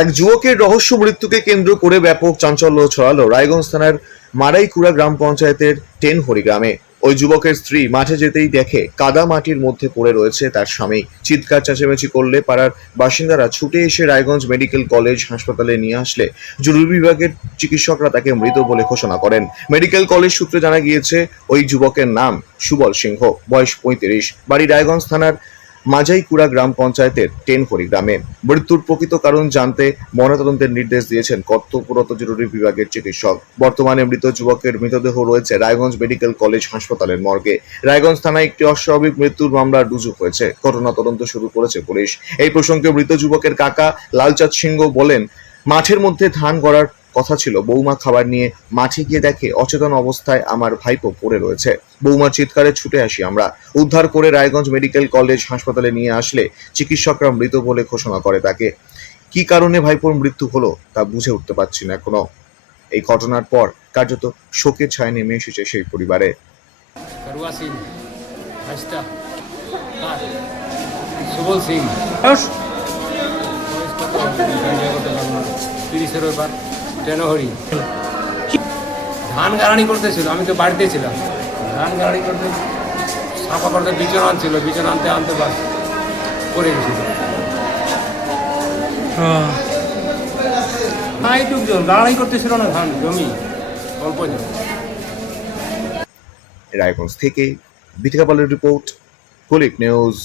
এক যুবকের রহস্য মৃত্যুকে কেন্দ্র করে ব্যাপক চাঞ্চল্য ছড়ালো রায়গঞ্জ থানার মারাইকুড়া গ্রাম পঞ্চায়েতের টেনহরি গ্রামে। ওই যুবকের স্ত্রী মাঠে যেতেই দেখে কাদা মাটির মধ্যে পড়ে রয়েছে তার স্বামী। চিৎকার, চেঁচামেচি করলে পাড়ার বাসিন্দারা ছুটে এসে রায়গঞ্জ মেডিকেল কলেজ হাসপাতালে নিয়ে আসলে। জরুরি বিভাগের চিকিৎসকরা তাকে মৃত বলে ঘোষণা করেন। মেডিকেল কলেজ সূত্রে জানা গিয়েছে, ওই যুবকের নাম সুবল সিংহ, বয়স পঁয়ত্রিশ, বাড়ি রায়গঞ্জ থানার মাজাইকুড়া গ্রাম পঞ্চায়েতের টেনখড়ি গ্রামে। মৃত্যুর প্রকৃত কারণ জানতে ময়নাতদন্তের নির্দেশ দিয়েছেন কর্তব্যরত জরুরি বিভাগের চিকিৎসক। বর্তমানে মৃত যুবকের মৃতদেহ রয়েছে রায়গঞ্জ মেডিকেল কলেজ হাসপাতালের মর্গে। রায়গঞ্জ থানায় একটি অস্বাভাবিক মৃত্যুর মামলা রুজু হয়েছে। ঘটনা তদন্ত শুরু করেছে পুলিশ। এই প্রসঙ্গে মৃত যুবকের কাকা লালচাঁদ সিংহ বলেন, মাঠের মধ্যে ধান গড়ার কথা ছিল বৌমা খাবার নিয়ে মাঠে গিয়ে দেখে অচেতন অবস্থায় আমার ভাইপো পড়ে রয়েছে। বৌমার চিৎকারে ছুটে আসি আমরা। উদ্ধার করে রায়গঞ্জ মেডিকেল কলেজ হাসপাতালে নিয়ে আসলে চিকিৎসকরা মৃত বলে ঘোষণা করে তাকে। কি কারণে ভাইপোর মৃত্যু হলো তা বুঝে উঠতে পারছি না এখনও। এই ঘটনার পর কার্যত শোকের ছায়া নেমে এসেছে সেই পরিবারে। সুবল সিং। তিরিশের ব্যাপার টেনহরি ধান গাড়ানি করতেছিল আমি তো বাড়িতে ছিলাম। ধান গাড়ানি করতে সাফা করতে বিচন আনছিল বিচন আনতে আনতে বাস পড়ে গেছিল। না এইটুক জন গাড়ানি করতেছিল না ধান জমি অল্প জন। রায়গঞ্জ থেকে বিথিকাপালের রিপোর্ট কুলিক নিউজ